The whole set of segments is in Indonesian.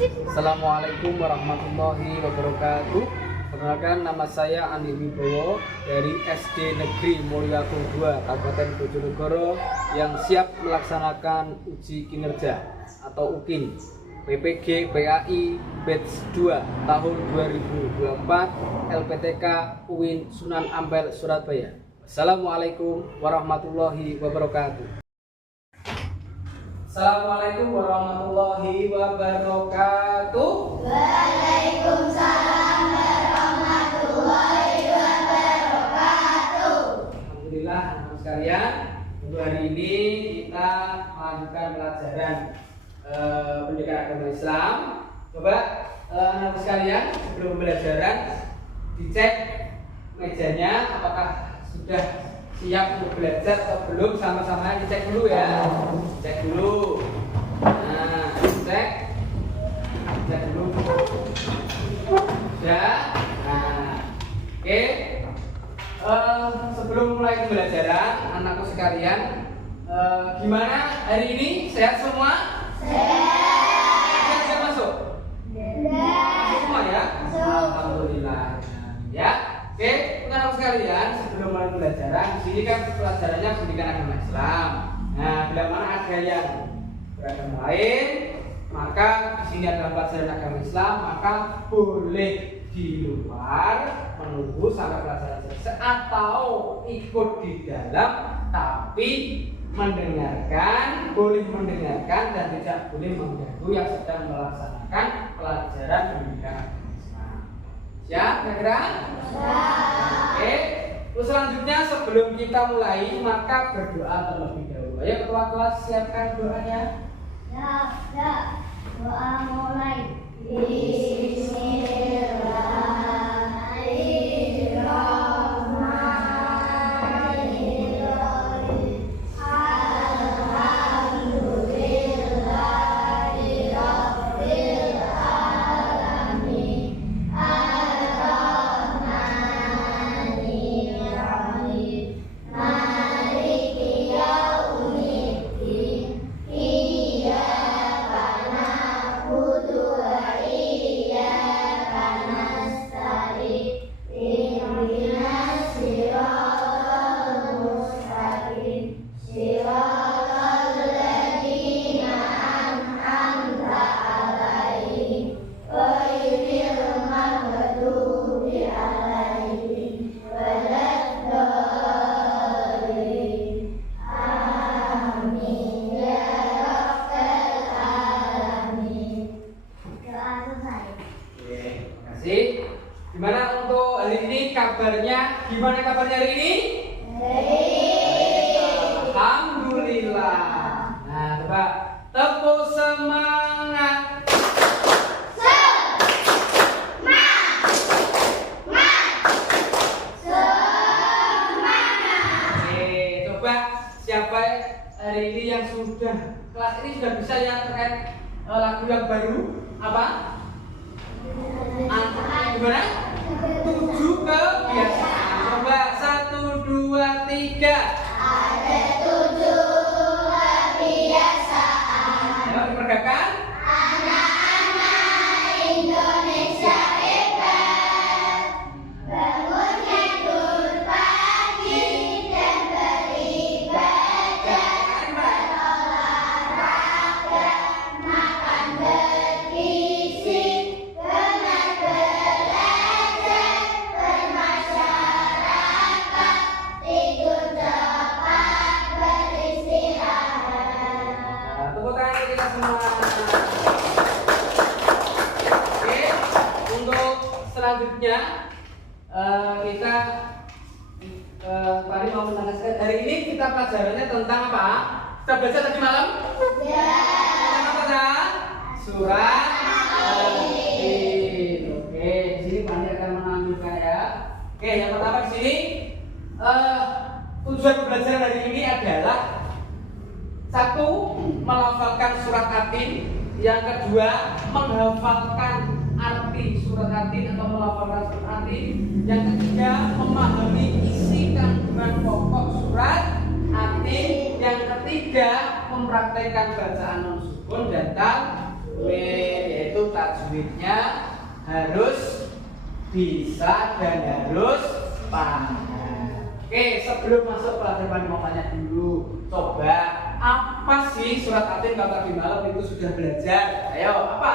Assalamualaikum warahmatullahi wabarakatuh. Perkenalkan, nama saya Andi Wibowo dari SD Negeri Mulyako 2 Kabupaten Bojonegoro yang siap melaksanakan uji kinerja atau UKIN PPG PAI Batch 2 tahun 2024 LPTK UIN Sunan Ampel Surabaya. Assalamualaikum warahmatullahi wabarakatuh. Assalamualaikum warahmatullahi wabarakatuh. Waalaikumsalam warahmatullahi wabarakatuh. Alhamdulillah, teman sekalian, untuk hari ini kita melanjutkan pelajaran pendidikan agama Islam. Coba teman sekalian, sebelum pembelajaran dicek mejanya apakah sudah siap untuk belajar atau belum, sama-sama dicek dulu ya. Cek dulu. Nah, cek dulu. Ya. Nah, oke. Sebelum mulai pembelajaran, anakku sekalian, gimana hari ini? Sehat semua? Sehat. Siap masuk? Masuk semua ya? Alhamdulillah. Ya. Oke, teman-teman sekalian, sebelum mulai pembelajaran, di sini kan pelajarannya pendidikan agama Islam. Nah, bila mana ada yang beragama lain, maka di sini adalah pelajaran agama Islam, maka boleh di luar menunggu sampai pelajaran selesai atau ikut di dalam, tapi mendengarkan, boleh mendengarkan dan tidak boleh mengganggu yang sedang melaksanakan pelajaran pendidikan agama Islam. Siap, kira-kira? Oke. Terus selanjutnya sebelum kita mulai maka berdoa terlebih dahulu. Ayo ketua kelas siapkan doanya. Ya. Doa mulai. Bismillahirrahmanirrahim. Alhamdulillahirabbil alamin. Gimana untuk hari ini kabarnya? Gimana kabarnya hari ini? Alhamdulillah. Nah, coba tepuk semangat. Oke, coba siapa hari ini yang sudah kelas ini sudah bisa yang terkait lagu yang baru apa? Gimana? 7 kebiasaan. Coba 1, 2, 3. Ada 7 kebiasaan. Ayo diperagakan. Anak-anak Indonesia hebat. Bangun tidur pagi dan beribadah, berolahraga, makan bergizi, benar belajar, bermasyarakat, tidur cepat, beristirahat. Nah, tepuk tangan untuk kita semua. Oke, untuk selanjutnya kita tadi mau menjelaskan hari ini kita pelajarannya tentang apa? Kita belajar tadi malam? Ya. Tentang apa saja? Surat Al-Qasim. Oke, di sini Pak Andi akan menampilkan ya. Oke, yang pertama di sini tujuan pembelajaran hari ini adalah satu, melafalkan surat Atin. Yang kedua, menghafalkan arti surat Atin atau melafalkan surat Atin. Yang ketiga, memahami isi kandungan pokok surat Atin. Yang ketiga, mempraktekkan bacaan non sukun dan yaitu tajwidnya harus bisa dan harus paham. Oke, sebelum masuk pelajaran mau tanya dulu, coba apa sih surat Atin kalau tadi malam itu sudah belajar? Ayo, apa?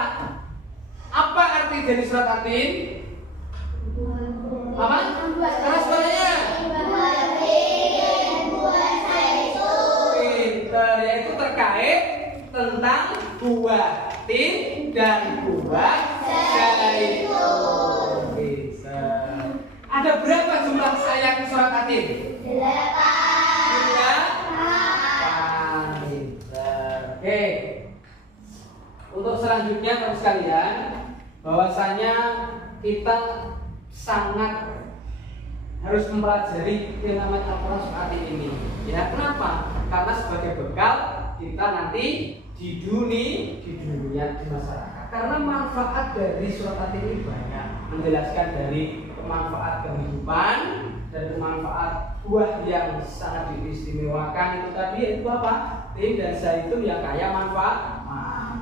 Apa arti dari surat Atin? Apa? Keras suaranya. Pinter, yaitu terkait tentang buah tin dan buah zaitun. Bisa. Ada berapa jumlah ayat surat Atin? 8. Pinter. Oke. Untuk selanjutnya teman sekalian, bahwasanya kita sangat harus mempelajari yang namanya Al-Quran surat ini. Ya, kenapa? Karena sebagai bekal kita nanti di dunia di masyarakat. Karena manfaat dari surat ini banyak, menjelaskan dari manfaat kehidupan dan manfaat buah yang sangat diistimewakan itu tadi itu apa? Tin dan zaitun yang kaya manfaat.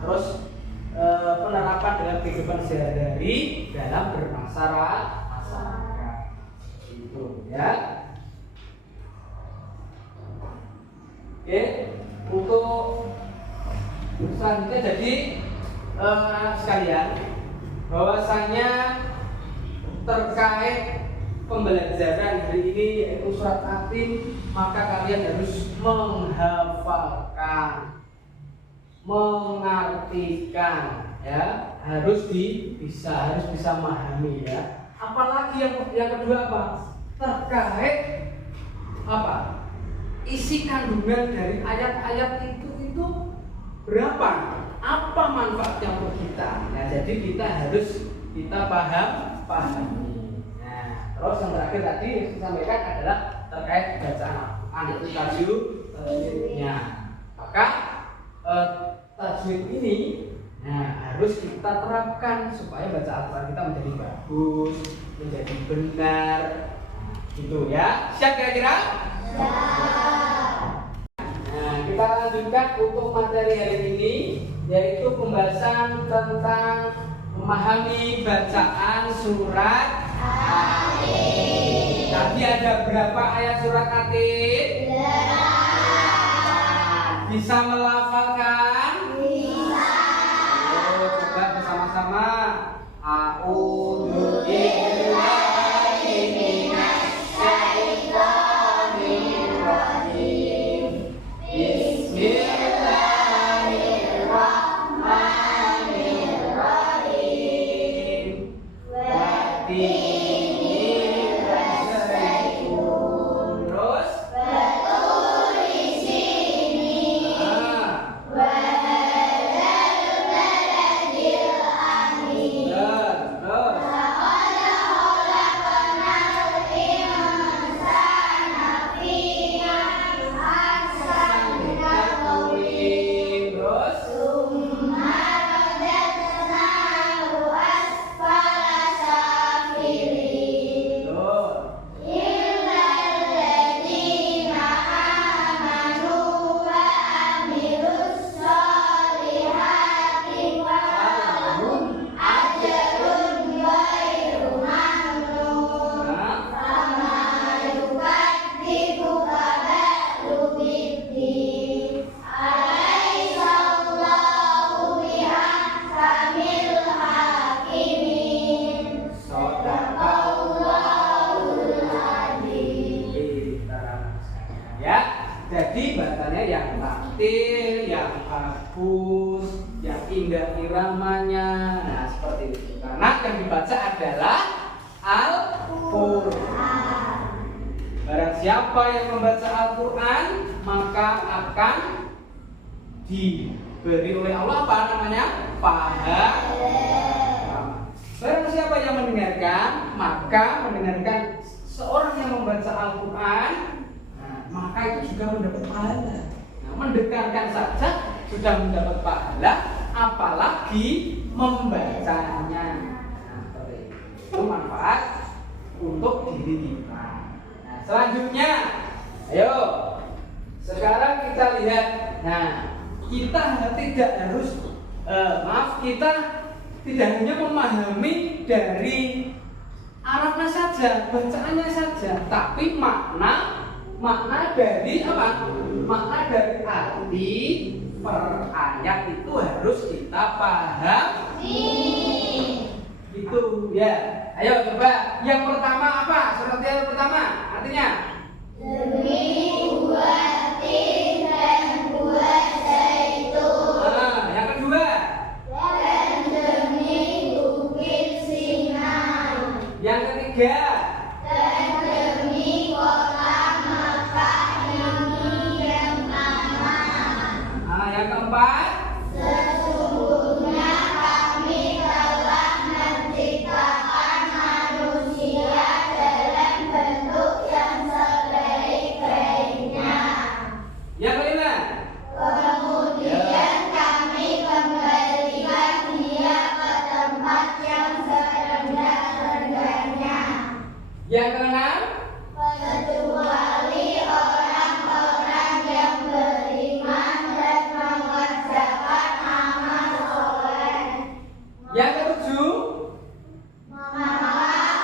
Terus penerapan dalam kehidupan sehari-hari dalam bermasyarakat. Itu ya. Oke, untuk selanjutnya jadi sekalian bahwasanya terkait pembelajaran hari ini yaitu surat Atin, maka kalian harus menghafalkan, mengartikan, ya, harus bisa memahami, ya. Apalagi yang kedua apa? Terkait apa? Isi kandungan dari ayat-ayat itu berapa? Apa manfaatnya untuk kita? Nah, jadi kita pahami. Nah, terus yang terakhir tadi yang saya sampaikan adalah terkait bacaan Al-Quran itu tajwidnya. Maka tajwid ini harus kita terapkan supaya bacaan Al-Quran kita menjadi bagus, menjadi benar, gitu ya. Siap kira-kira? Nah, kita lanjutkan untuk materi hari ini, yaitu pembahasan tentang memahami bacaan surat Atin. Tadi ada berapa ayat surat Atin? 8. Bisa melafalkan? Bisa. Coba bersama-sama. A'udzu billahi minasy syaithanir rajim. Bismillahirrahmanirrahim. Wattini waszaitun. Terus? Betul di sini. Jadi bacanya yang taktil, yang bagus, yang indah iramanya. Nah, seperti itu. Karena yang dibaca adalah Al-Quran. Barang siapa yang membaca Al-Quran, maka akan diberi oleh Allah apa namanya? Pahala. Barang siapa yang mendengarkan, maka mendengarkan seorang yang membaca Al-Quran, maka itu juga mendapat pahala. Nah, mendengarkan saja sudah mendapat pahala, apalagi membacanya. Nah, itu manfaat untuk diri kita. Nah, selanjutnya, ayo sekarang kita lihat. Nah, kita tidak harus kita tidak hanya memahami dari Arabnya saja, bacaannya saja, tapi makna dari apa? Makna dari arti per ayat itu harus kita pahami. Itu ya. Ayo coba. Yang pertama apa? Surat yang pertama artinya Demi buah tin dan buah zaitun. Yang kedua. Dan demi bukit Sinai. Yang ketiga. Dan demi kota Makkah yang aman. Yang keempat. Sesungguhnya kami telah menciptakan manusia dalam bentuk yang sebaik-baiknya. Yang kelima. Kemudian kami kembalikan dia ke tempat yang serendah-rendahnya. Yang keenam. Kecuali orang-orang yang beriman dan mengerjakan amal soleh. Yang ketujuh. Maka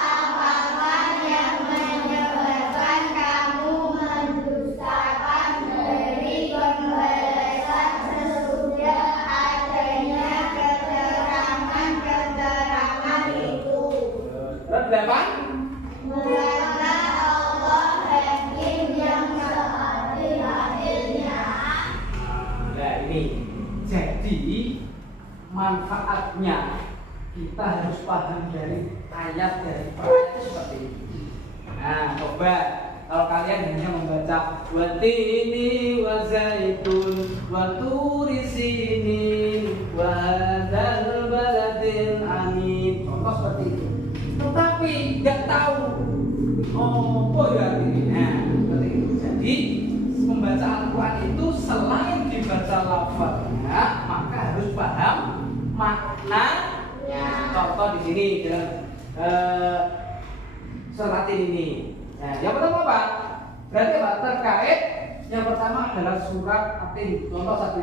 apakah yang menyebabkan kamu mendustakan dari pembalasan sesudah adanya keterangan itu? Surat 8. Mereka Allah Hakim yang seadil-adilnya. Nah ini jadi manfaatnya kita harus paham dari ayat itu seperti ini. Nah coba kalau kalian hanya membaca watini wa zaitun wa turi sinin wa hadzal baladil amin, contoh seperti itu, tetapi nggak tahu ya ini. Nah seperti itu. Jadi membaca Al-Quran itu selain dibaca lafaznya, maka harus paham maknanya. Contoh di sini dalam surat ini. Nah, yang pertama apa? Berarti apa? Terkait yang pertama adalah surat Atin. Contoh satu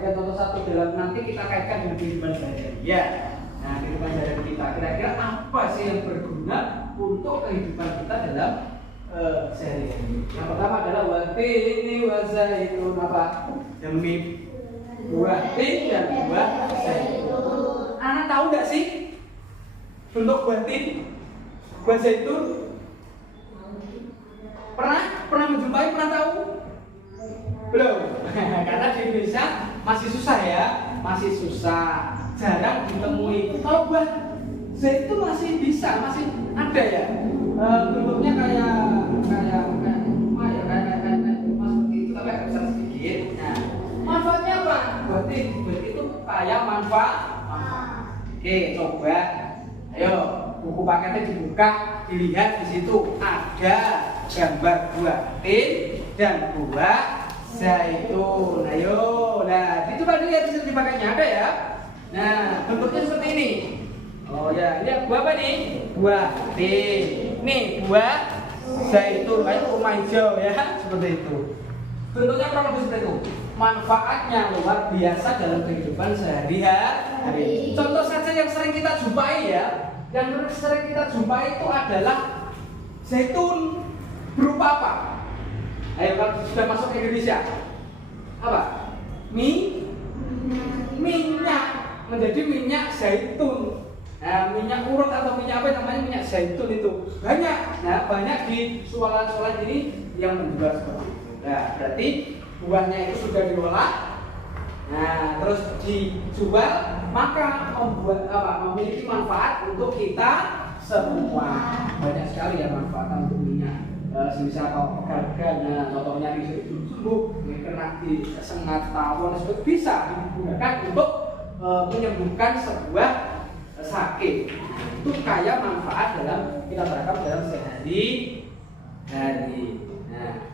dalam nanti kita kaitkan dengan kehidupan sehari-hari. Ya. Nah, kehidupan sehari-hari kita kira-kira apa sih yang berguna untuk kehidupan kita dalam sehari-hari. Yang pertama adalah watini wa zaitun, apa? Demi buah tin dan buah zaitun. Anak tahu nggak sih bentuk buah tin, buah zaitun? Pernah menjumpai? Pernah tahu? Belum. Karena di Indonesia masih susah ya, masih susah, jarang ditemui. Kalau buah zaitun masih bisa, masih ada ya. Bentuknya kayak seperti itu, tapi agak besar sedikit. Nah, manfaatnya apa? Buat itu kayak manfaat. Oke, coba. Ayo, buku paketnya dibuka, dilihat di situ ada gambar buah tin dan buah zaitun. Ayo, nah itu kan dilihat di situ di paketnya ada ya. Nah, bentuknya seperti ini. Oh ya, ini buah apa nih? Buah tin. Nih buah zaitun, kayak kurma hijau ya, seperti itu. Bentuknya kurang lebih seperti itu. Manfaatnya luar biasa dalam kehidupan sehari-hari. Contoh saja yang sering kita jumpai ya, yang sering kita jumpai itu adalah zaitun berupa apa? Ayo kalau sudah masuk ke Indonesia, apa? Minyak, menjadi minyak zaitun. Nah, minyak urut atau minyak apa namanya, minyak zaitun itu banyak. Nah, banyak di sualan-sualan ini yang menjual seperti itu. Nah, berarti buahnya itu sudah diolah. Nah, terus dijual, maka memiliki manfaat untuk kita semua. Banyak sekali ya manfaat untuk minyak. Semisal kalau pegal-pegal, contohnya di sembuh, kena disengat tawon, bisa digunakan untuk menyembuhkan sebuah sakit. Itu kayak manfaat dalam kita terapkan dalam sehari-hari. Nah,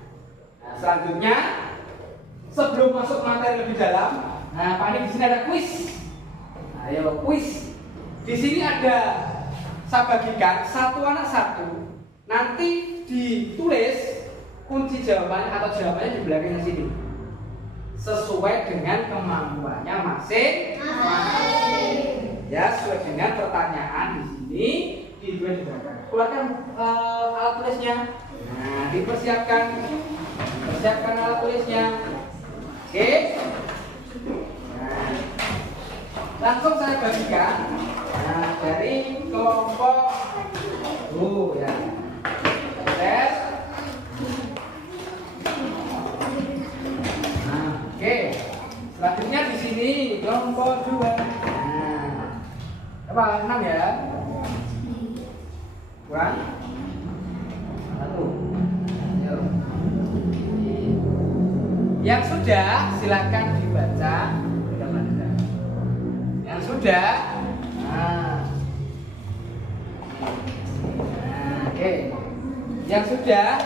selanjutnya sebelum masuk materi lebih dalam, Pak Andi di sini ada kuis. Ayo kuis. Di sini ada saya bagikan satu anak satu. Nanti ditulis kunci jawabannya atau jawabannya di belakang sini sesuai dengan kemampuannya masing-masing. Ya, sesuai dengan pertanyaan di sini dibedakan. Keluarkan alat tulisnya. Nah, dipersiapkan alat tulisnya. Oke. Nah, langsung saya bagikan. Nah, dari kelompok ya. Tes. Nah, oke. Selanjutnya di sini kelompok 2. Apa 6 ya? Kurang 1. Ayo. Yang sudah silakan dibaca. Yang sudah. Oke. Yang sudah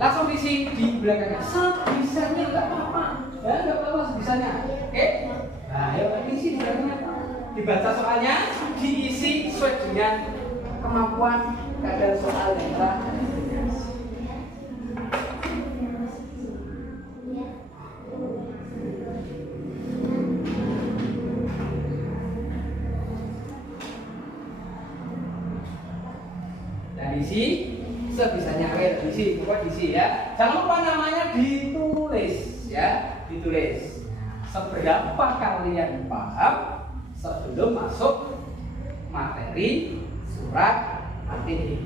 langsung diisi di belakangnya. Sebisanya nggak apa-apa. Ya nggak apa-apa sebisanya. Oke. Nah, ayo diisi di belakangnya. Dibaca soalnya, diisi sesuai dengan kemampuan kadar soal yang telah. Dan diisi sebisanya, diisi, pokoknya diisi ya. Jangan lupa namanya ditulis ya, ditulis. Seberapa kalian paham sebelum masuk materi surat materi.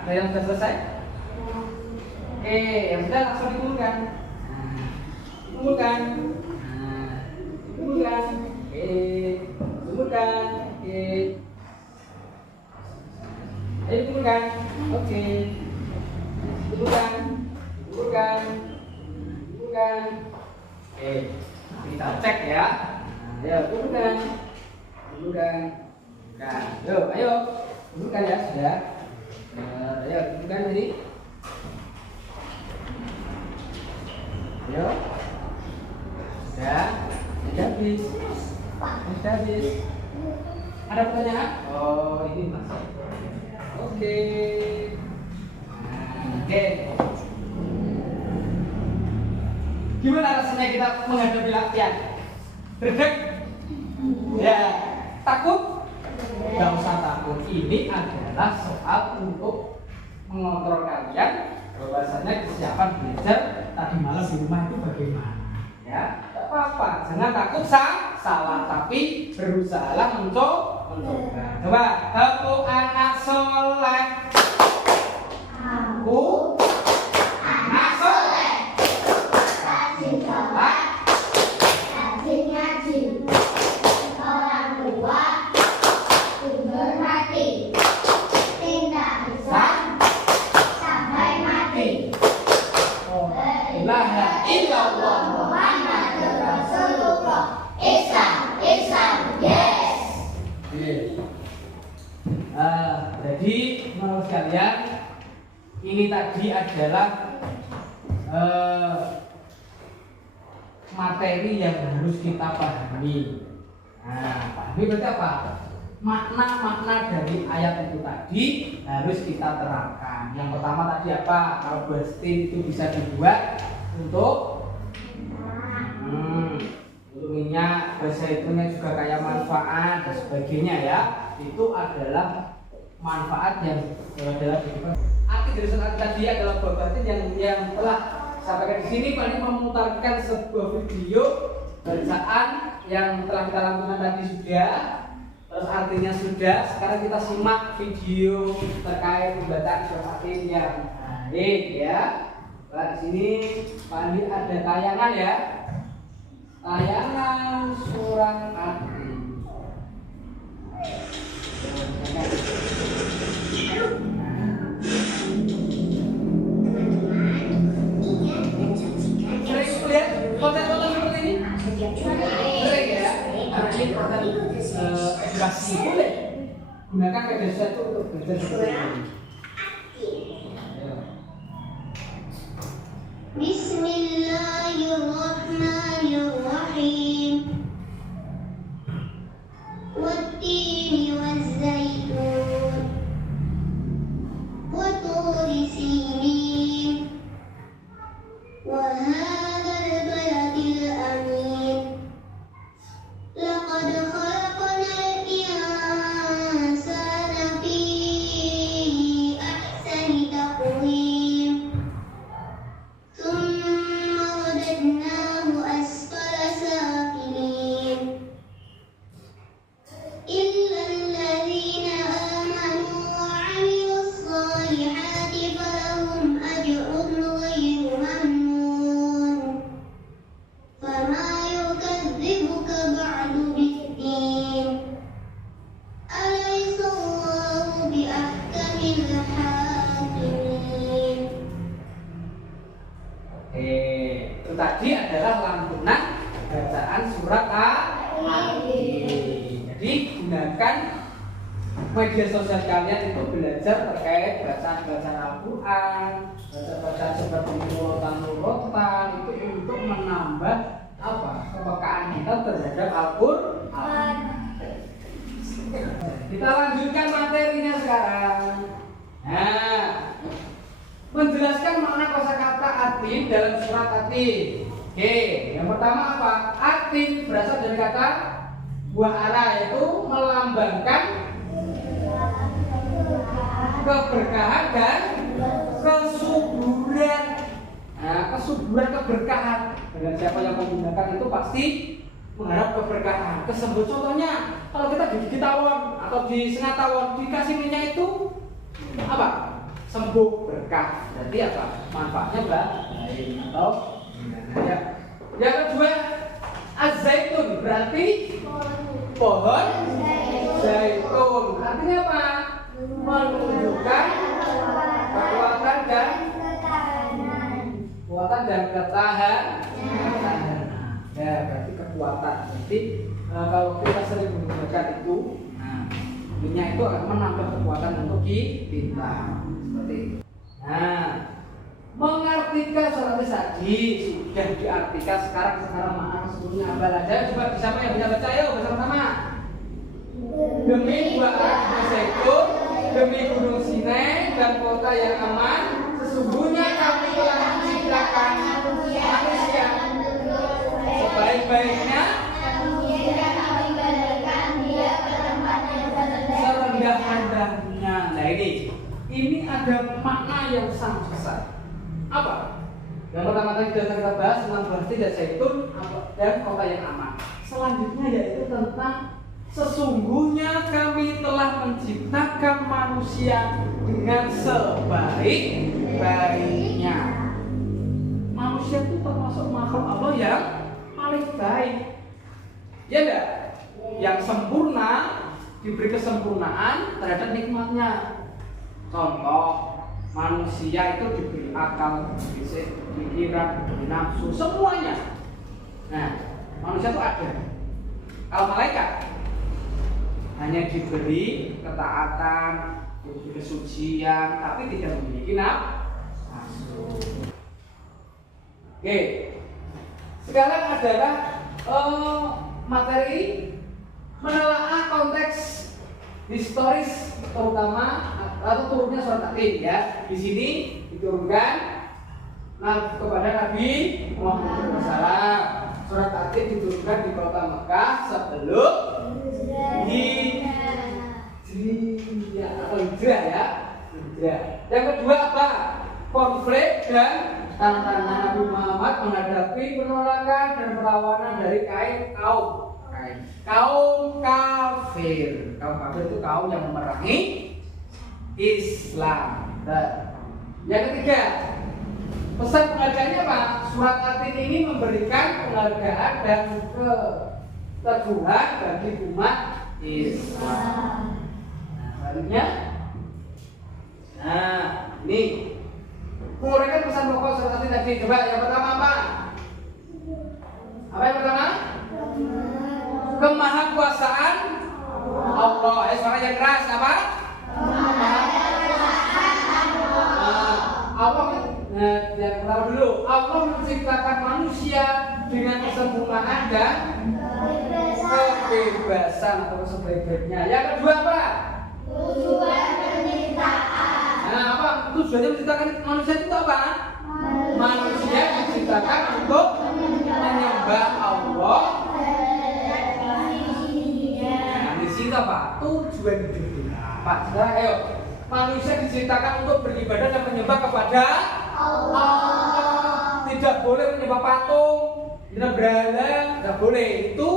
Ada yang sudah selesai? Oke, yang sudah langsung dikumpulkan. Kumpulkan. Kumpulkan. Kumpulkan. Ayo kumpulkan. Oke. Kumpulkan. Bukan. Oke, kita cek ya. Ayo, bukan. Ayo, bukan ya sudah. Ayo, bukan tadi. Ayo. Sudah habis. Sudah habis. Ada pertanyaan? Oh, ini masuk. Oke. Oke. Gimana rasanya kita menghadapi latihan? Berdek? Ya, takut? Gak usah takut. Ini adalah soal untuk mengontrol kalian bahwasanya kesiapan belajar tadi malam di rumah itu bagaimana. Ya, tak apa-apa. Jangan takut salah, tapi berusahalah mencoba. Coba, aku anak soleh. Aku anak soleh. Rajin sholat, rajin ngaji, orang tua jujur hati, tidak Islam sampai mati. La ilaha illallah Muhammadur Rasulullah. Islam, yes. Jadi menurut kalian ini tadi adalah materi yang harus kita pahami. Nah, pahami berarti apa? Makna-makna dari ayat itu tadi harus kita terapkan. Yang pertama tadi apa? Kalau burstin itu bisa dibuat untuk minyak, zaitun juga kayak manfaat dan sebagainya ya. Itu adalah manfaat yang adalah kehidupan. Arti dari surat tadi adalah berarti yang telah sampaikan di sini paling memutarkan sebuah video bacaan yang telah kita lakukan tadi sudah, terus artinya sudah. Sekarang kita simak video terkait pembacaan surat yang baik ya. Nah, di sini Pak Andi ada tayangan ya, tayangan surat Ati. Sering lihat konten-konten seperti ini? Sering ya? Karena ini konten edukasi boleh. Gunakan media sosial itu untuk belajar seperti ini. Bismillahirrahmanirrahim. Wattini wazzaitun wa turi sinin tadi adalah lantunan bacaan surat At-Tin. Jadi gunakan media sosial kalian itu belajar terkait bacaan-bacaan Al-Quran, bacaan seperti nurotan itu untuk menambah kepekaan kita terhadap Al-Quran. Kita lanjutkan materinya sekarang. Nah, menjelaskan makna kosakata At-Tin dalam surat At-Tin. Oke, yang pertama apa? At-Tin berasal dari kata buah ara, yaitu melambangkan keberkahan dan kesuburan. Nah, kesuburan keberkahan. Dan siapa yang menggunakan itu pasti mengharap keberkahan, kesembuhan. Contohnya, kalau kita digigit tawon atau disengat tawon, dikasih minyak itu apa? Sembuh, berkah. Berarti apa? Manfaatnya baik atau ya. Yang kedua, az-zaitun berarti pohon zaitun. Artinya apa? Menunjukkan kekuatan dan ketahanan. Ya, berarti kekuatan. Jadi kalau kita sering menggunakan itu, minyak itu akan menambah kekuatan untuk kita. Seperti itu. Nah, mengartikan surat tadi sudah diartikan. Sekarang makna sebelumnya hafal aja. Coba siapa yang bisa baca? Yuk bersama-sama. Demi dua arah zaitun, demi gunung Sinai dan kota yang aman, sesungguhnya kami telah menciptakan manusia sebaik-baiknya, serendah-rendahnya. Nah ini ada makna yang sangat besar. Apa? Yang pertama tadi sudah kita bahas tentang berarti dan zaitun dan kota yang aman. Selanjutnya yaitu tentang sesungguhnya kami telah menciptakan manusia dengan sebaik-baiknya. Manusia itu termasuk makhluk Allah yang paling baik. Ya enggak? Yang sempurna, diberi kesempurnaan terhadap nikmatnya. Contoh, manusia itu diberi akal, fisik, pikiran, nafsu, semuanya. Nah, manusia itu ada. Kalau malaikat hanya diberi ketaatan, diberi kesucian, tapi tidak memiliki nafsu. Oke, sekarang adalah materi menelaah konteks historis terutama atau turunnya surat At-Tin ya. Di sini diturunkan kepada Nabi Muhammad SAW. Surat At-Tin diturunkan di kota Mekah sebelum hijrah atau hijrah ya. Yang kedua apa? Konflik dan tantangan Nabi Muhammad menghadapi penolakan dan perlawanan dari kaum kafir. Kaum kafir itu kaum yang memerangi Islam. Yang ketiga, pesan penghargaannya apa? Surat At-Tin ini memberikan penghargaan dan keteguhan bagi umat Islam. Nah, selanjutnya, ini menguraikan pesan pokok surat At-Tin tadi. Coba yang pertama apa? Apa yang pertama? Kemahakuasaan Allah. Suara yang keras apa? Allah. Yang pertama dulu, Allah menciptakan manusia dengan kesempurnaan dan kebebasan atau sebaik-baiknya. Yang kedua apa? Tujuan penciptaan. Nah, apa? Tujuannya menciptakan manusia itu apa? Manusia diciptakan untuk menyembah Allah. Nah, di sini apa? Tujuan hidup. Pak, sekarang ayo. Manusia diciptakan untuk beribadah dan menyembah kepada Allah. Tidak boleh menyembah patung, tidak berhala, tidak boleh. Itu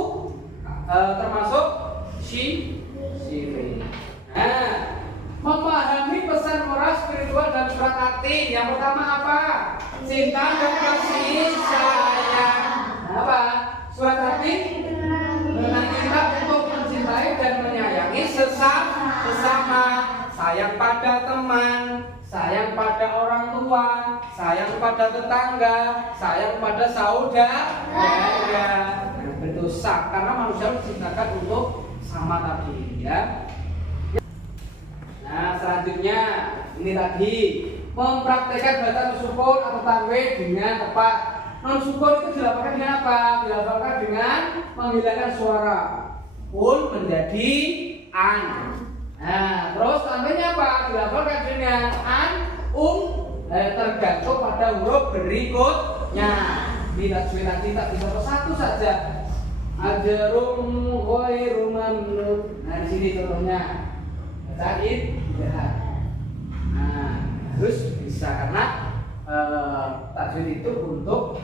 termasuk syirik. Nah, memahami pesan moral spiritual dalam surat At-Tin. Yang pertama apa? Cinta dan kasih sayang. Apa? Surat At-Tin tentang kita untuk mencintai dan menyayangi sesama sayang pada teman, sayang pada orang tua, sayang pada tetangga, sayang pada saudara. Berdosa karena manusia diciptakan untuk sama tadi ya. Nah, selanjutnya ini tadi mempraktekkan baca nusukun atau tanwin dengan tepat. Nusukun itu dilafalkan dengan apa? Dilafalkan dengan menghilangkan suara. Un menjadi an. Nah, terus tanwinnya apa? Dilafalkan dengan an, tergantung pada huruf berikutnya. Ini tajwid tadi tak bisa satu saja. Ajrum ghairu mamnun. Nah, di sini contohnya. Bacain ya. Nah, harus bisa karena tajwid itu untuk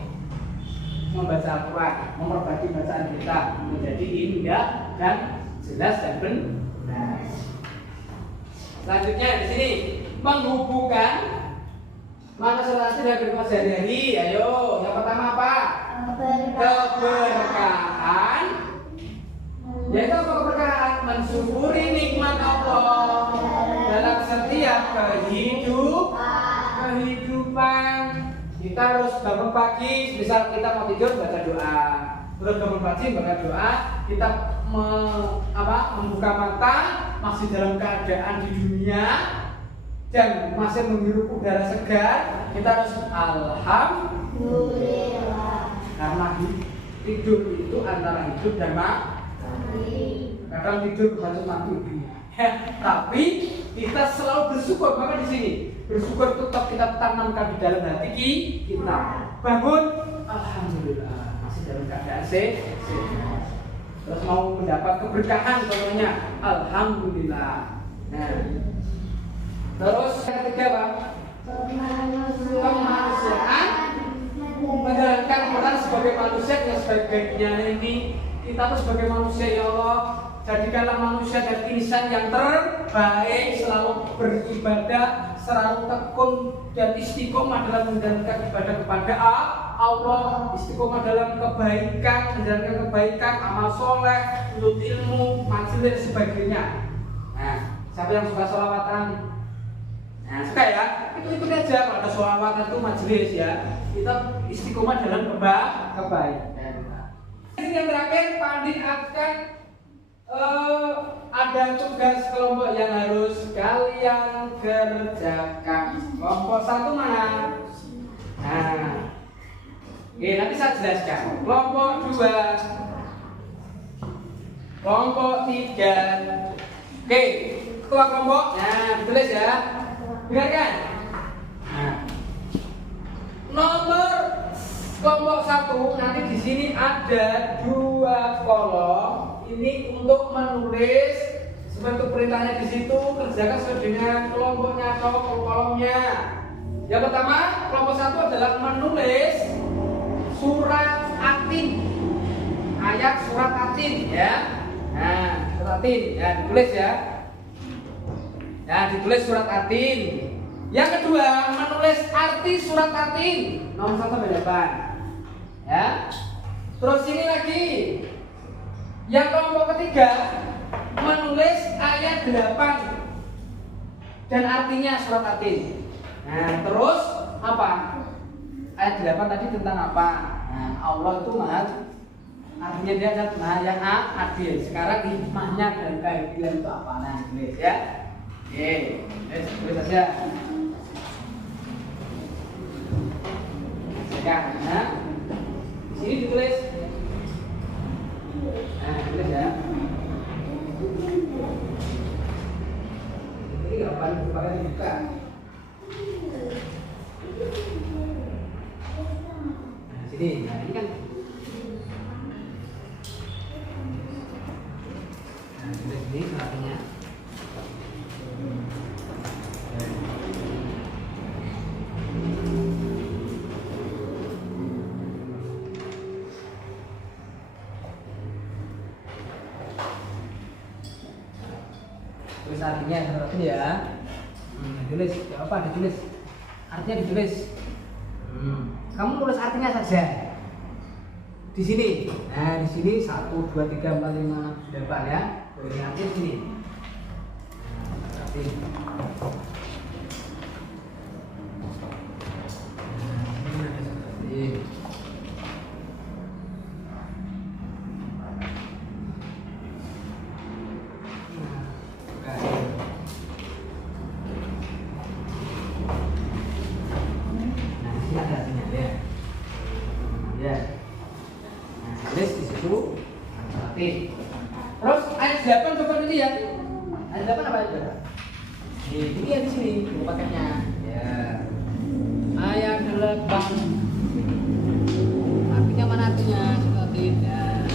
membaca Al-Quran, memperbaiki bacaan kita menjadi indah dan jelas dan benar. Selanjutnya di sini menghubungkan mana salah satu dari sehari-hari. Ayo, yang pertama apa? Keberkahan. Yaitu apa keberkahan? Mensyukuri nikmat Allah dalam setiap kehidupan. Kita harus bangun pagi, misal kita mau tidur baca doa, terus bangun pagi baca doa, kita membuka mata masih dalam keadaan di dunia dan masih menghirup udara segar, kita harus alhamdulillah. Karena tidur itu antara hidup dan mati. Kadang tidur bukan mati, tapi kita selalu bersyukur. Maka di sini bersyukur tetap kita tanamkan di dalam hati kita. Bangun, alhamdulillah masih dalam keadaan sehat. Terus mau mendapat keberkahan contohnya, alhamdulillah. Nah, terus yang ketiga apa? Kemanusiaan. Menjalankan peran sebagai manusia yang sebaiknya ini kita tuh sebagai manusia ya Allah, jadikanlah manusia dan insan yang terbaik, selalu beribadah, selalu tekun dan istiqomah dalam menjalankan ibadah kepada Allah, istiqomah dalam kebaikan, menjalankan kebaikan, amal soleh, menuntut ilmu, majelis dan sebagainya. Nah, siapa yang suka sholawatan? Nah, suka ya? Ikut aja kalau ada sholawatan itu majelis ya. Kita istiqomah dalam kebaikan. Yang terakhir, Pandit akan ada tugas kelompok yang harus kalian kerjakan. Kelompok satu mana? Nah, oke, nanti saya jelaskan. Kelompok 2, kelompok 3. Oke, ketua kelompok. Nah, ditulis ya. Dengarkan. Nah, nomor kelompok 1 nanti di sini ada 2 kolom. Ini untuk menulis seperti perintahnya di situ, kerjakan sesuai dengan kelompoknya atau kolomnya. Yang pertama, kelompok 1 adalah menulis surat Atin. Ayat surat Atin ya. Nah, surat Atin ya, ditulis ya. Ya, ditulis surat Atin. Yang kedua, menulis arti surat Atin. Nomor 1 sampai 8. Ya. Terus ini lagi. Yang kelompok ketiga, menulis ayat 8 dan artinya surat Atin. Nah, terus apa? Ayat 8 tadi tentang apa? Nah, Allah itu Maha, artinya dia adalah Maha yang adil. Sekarang hikmahnya dan keadilan itu apa? Nah, tulis ya. Oke, tulis saja. Nah, sini ditulis. Nah, tulis ya. Ini kapan dibuka? Nah, sini. Nah, ini kan. Nah, tulis ini artinya. Tulis artinya seperti ya. Ditulis, apa ditulis? Artinya ditulis. Kamu tulis artinya saja. Di sini. Nah, di sini 1 2 3 4 5 sudah Pak ya. Ini artinya sini. atin. Terus ayat 8 coba dulu ya. Ayat 8 apa aja? Ini ya di sini paketnya. Ya. Ayat 8. Artinya mana artinya? Seperti ya.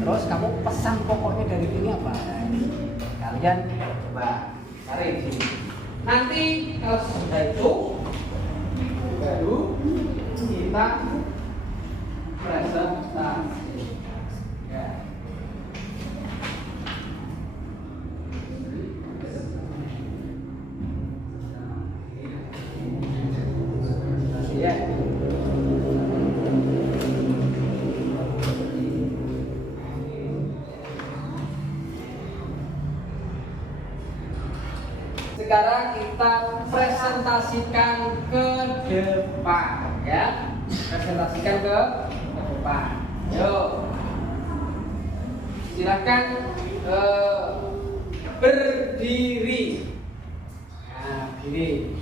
Terus kamu pesan pokoknya dari ini apa? Kalian coba cari di sini. Nanti kalau sudah itu baru kita presentasi. Ya. Ya. Sekarang kita presentasikan ke depan, ya. Presentasikan ke depan. Yuk. Silakan berdiri. Nah, berdiri.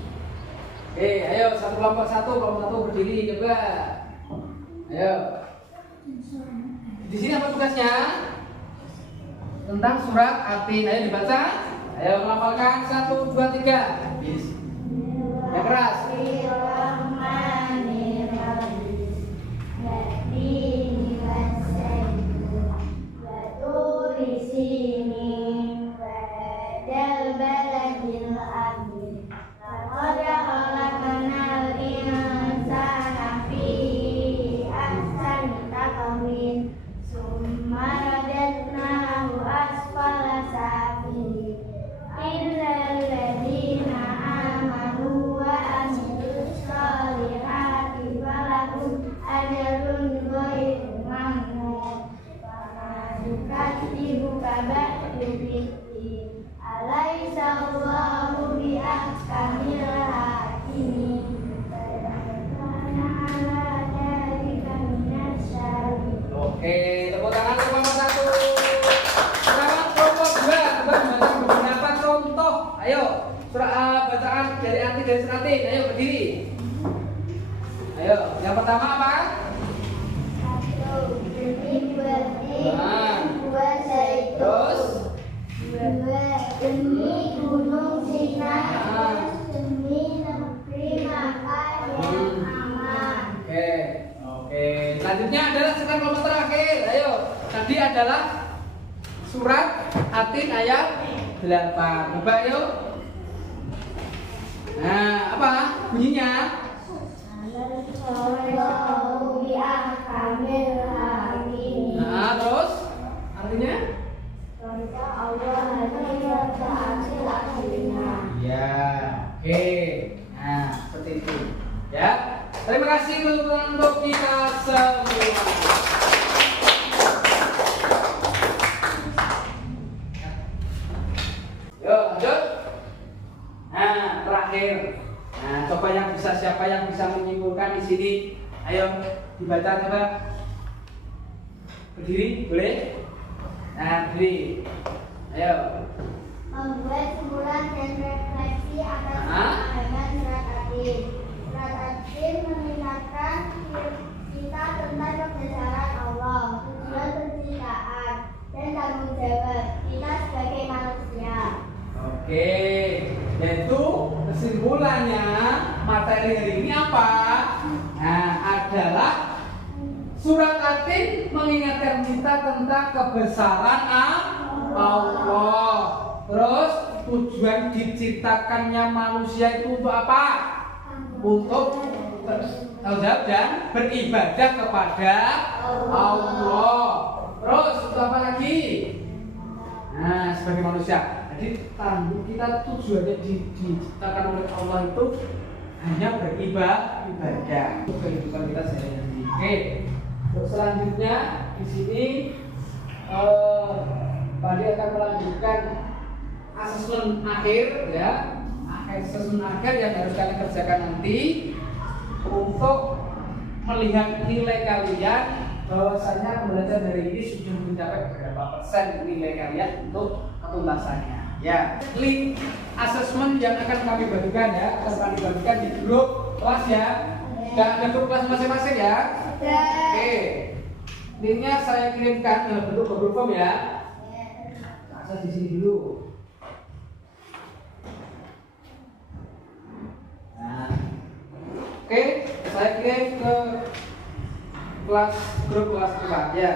Oke, ayo kelompok satu berdiri coba. Ayo. Di sini apa tugasnya? Tentang surat Atin. Ayo dibaca. Ayo melafalkan 1, 2, 3. Yang keras. Oke, tepuk tangan untuk kelompok 1. Sekarang kelompok 2 coba membaca beberapa contoh. Ayo, surah bacaan dari arti dari surat Atin. Ayo berdiri. Ayo, yang pertama apa? Terus demi gunung Sinai, demi negeri makan yang aman. Oke. Selanjutnya adalah sekarang kelompok terakhir. Ayo, tadi adalah surat Atin ayat 8. Coba ayo. Nah, apa bunyinya? Nah, terus artinya? Ya, oke. Nah, seperti itu. Ya. Terima kasih untuk kita semua. Yuk, lanjut. Nah, terakhir. Nah, coba siapa yang bisa menyimpulkan di sini? Ayo dibaca coba. Berdiri, boleh? Nah, berdiri. Ayo. Membuat simpulan dan refleksi atas pemahaman surat Atin. Surat Atin mengingatkan kita tentang kebesaran Allah, tujuan penciptaan, dan tanggung jawab kita sebagai manusia. Oke, yaitu kesimpulannya materi hari ini apa? Nah, adalah surat Atin mengingatkan kita tentang kebesaran Allah. Terus tujuan diciptakannya manusia itu untuk apa? Untuk tanggung jawab dan beribadah kepada Allah. Terus untuk apa lagi? Nah, sebagai manusia. Jadi kita tujuannya diciptakan oleh Allah itu hanya beribadah untuk kehidupan kita sehari-hari. Oke. Untuk selanjutnya di sini Pak akan melanjutkan asesmen akhir ya, asesmen akhir yang harus kalian kerjakan nanti untuk melihat nilai kalian bahwasanya belajar dari ini sudah mencapai berapa persen nilai kalian untuk ketuntasannya ya. Link asesmen yang akan kami bagikan ya, akan kami bagikan di grup kelas ya. Dan ada grup kelas masing-masing ya. Oke, linknya saya kirimkan dalam bentuk Google Form ya. Akses di sini dulu. Nah, oke, saya kirim ke grup kelas privat ya.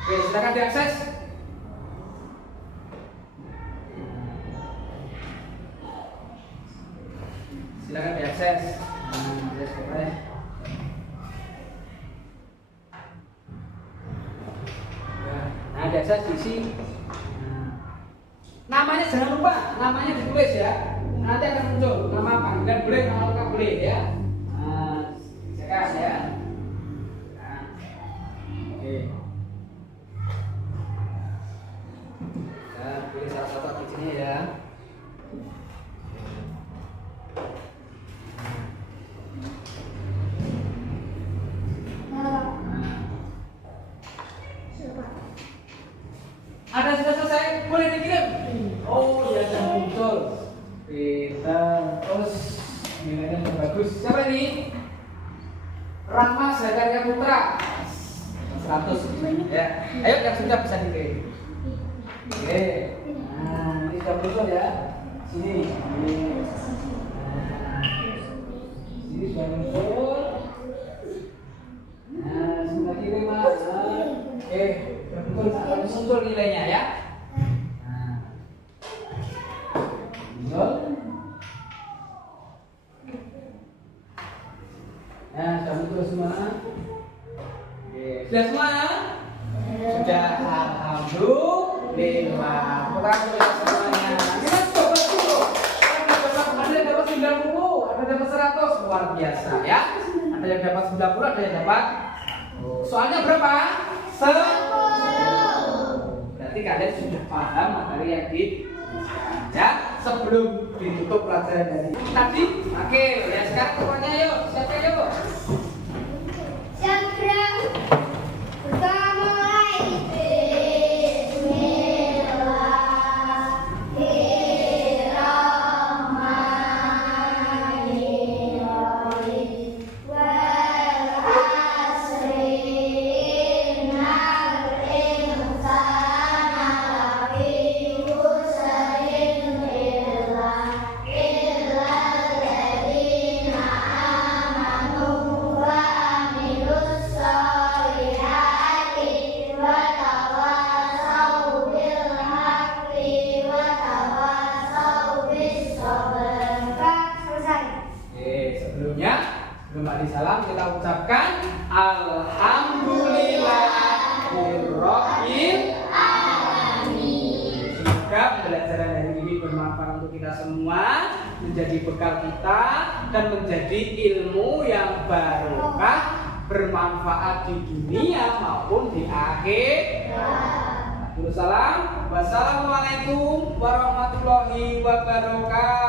Oke, silakan diakses. Silakan diakses. Nah, diakses diisi. Namanya jangan lupa, namanya ditulis ya. Nanti akan muncul nama panggilan boleh, nama lengkap boleh ya. Nah, cekak ya. Nah, oke. Nah, pilih salah satu di sini ya. Ada sudah selesai, boleh dikirim. Oh ya, sudah muncul. Kita terus nilainya yang bagus. Siapa ini? Rama Zakaria Putra 100 ya. Ayo yang sudah bisa dikirim. Oke. Nah, ini sudah muncul ya. Sini. Sini sudah muncul. Nah, sudah kirim mas. Oke. Muncul nilainya ya. Nah, muncul. Nah, sudah muncul semua. Oke, sudah semua? Sudah, alhamdulillah. Kurang semuanya. Kita coba dulu. Ada yang dapat 90, ada yang dapat 100, luar biasa ya. Ada yang dapat 90, ada yang dapat. Soalnya berapa? 10. Berarti kalian sudah paham materi yang ya sebelum ditutup pelajaran dari tadi. Oke, ya sekarang keluarnya yuk. Siapa yuk? Siapa? Kita mulai. Salam kita ucapkan alhamdulillahirabbil alamin. Semoga pembelajaran hari ini bermanfaat untuk kita semua, menjadi bekal kita dan menjadi ilmu yang barokah, bermanfaat di dunia maupun di akhir. Wassalamualaikum warahmatullahi wabarakatuh.